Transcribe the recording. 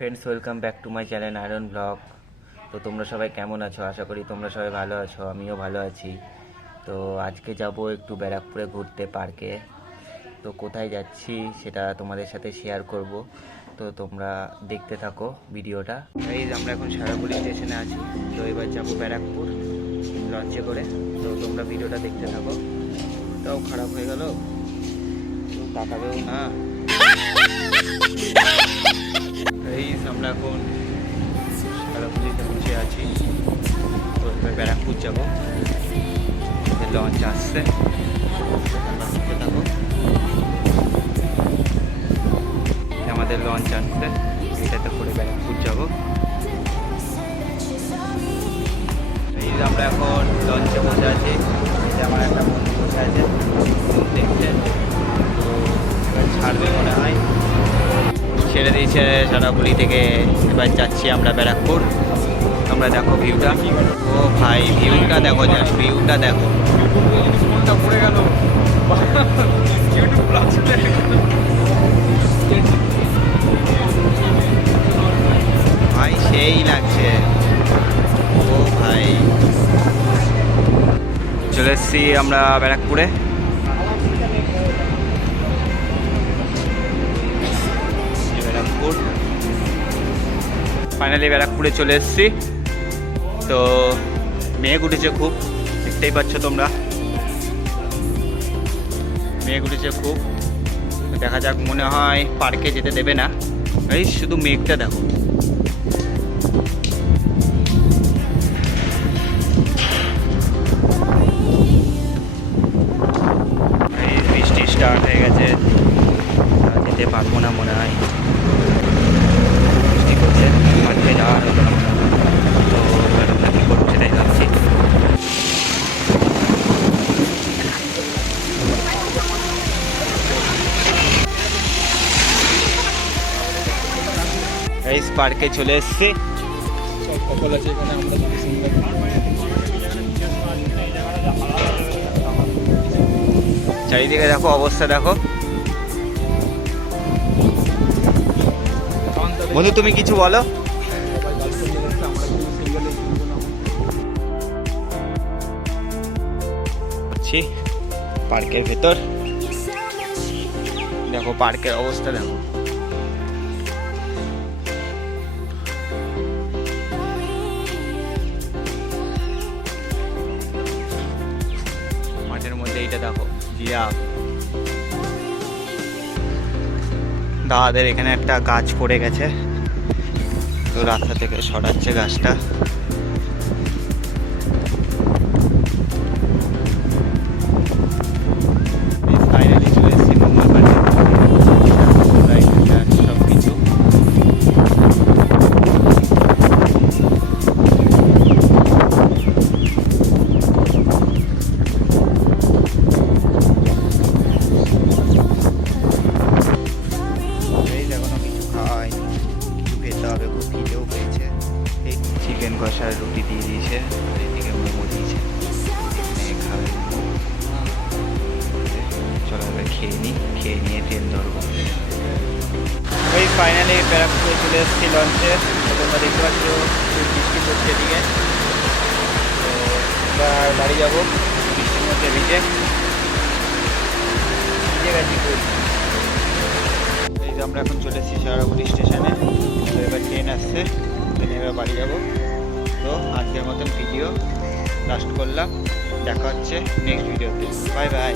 Friends, welcome back to my channel iron blog. তো তোমরা সবাই কেমন আছো? আশা করি তোমরা সবাই ভালো আছো, আমিও ভালো আছি। তো আজকে যাব একটু ব্যারাকপুরে ঘুরতে, পার্কে। তো কোথায় যাচ্ছি সেটা তোমাদের সাথে শেয়ার করব, তো তোমরা দেখতে থাকো ভিডিওটা। এই আমরা এখন সারাপুরি স্টেশনে আছি, তো এবার যাবো ব্যারাকপুর লঞ্চে করে। তো তোমরা ভিডিওটা দেখতে থাকো। তাও খারাপ হয়ে গেল, তাকাবেও না। এই আমরা এখন সারাপুরিতে বসে আছি, তো এবার ব্যারাকপুর যাবো। লঞ্চ আসছে, থাকো। আমাদের লঞ্চ আসছে, এটাতে করে ব্যারাকপুর যাবো। এই আমরা এখন লঞ্চে বসে আছি, আমার একটা বন্ধু বসে আছে দেখতে। তো এবার ছাড়বে মনে হয়, ছেড়ে দিয়েছে সারাপুরি থেকে। এবার যাচ্ছি আমরা ব্যারাকপুর। তোমরা দেখো ভিউটা। ও ভাই, ভিউটা দেখো, জাস্ট ভিউটা দেখো। পড়ে গেল ভাই সেই লাগছে। ও ভাই, চলে এসছি আমরা ব্যারাকপুরে। ব্যারাকপুর ফাইনালি ব্যারাকপুরে চলে এসছি। তো মেঘ উঠেছে খুব, দেখতেই পাচ্ছ তোমরা, মেঘ উঠেছে খুব। দেখা যাক, মনে হয় পার্কে যেতে দেবে না। এই শুধু মেঘটা দেখো। এই বৃষ্টি স্টার্ট হয়ে গেছে, যেতে পারবো না মনে হয়, বৃষ্টি করছে, পার্কে যাওয়ার হতো না। তো এবার আমরা কী করবো সেটাই ভাবছি। এই পার্কে চলে এসছি। কপাল আছে এখানে, আমরা চারিদিকে দেখো, অবস্থা দেখো। বন্ধু, তুমি কিছু বলো। পার্কের ভেতর দেখো, পার্কের অবস্থা দেখো। মাঠের মধ্যে এইটা দেখো, জিরাফ। দাদাদের এখানে একটা গাছ পড়ে গেছে, তো রাস্তা থেকে সরাচ্ছে গাছটা। ফাইনালি চলে এসেছি মঙ্গলবারে। সব কিছু চিকেন কষার রুটি দিয়ে দিয়েছে, আর এদিকে মোমো দিয়েছে, খাবে। চলো এবার খেয়ে নিই, খেয়ে নিয়ে ট্রেন ধরবো। ওই ফাইনালি ব্যারাকপুরে চলে এসেছি লঞ্চে। তোমরা দেখতে পাচ্ছ বৃষ্টি পড়ছে এদিকে। তো এবার বাড়ি যাবো বৃষ্টির মধ্যে ভিজে গেছি খুব। এই যে আমরা এখন চলে এসেছি সারাপুরি স্টেশনে। তো এবার ট্রেন আসছে, ট্রেনে এবার বাড়ি যাবো। তো আজকের মতন ভিডিও লাস্ট করলাম, দেখা হচ্ছে নেক্সট ভিডিওতে। Bye bye.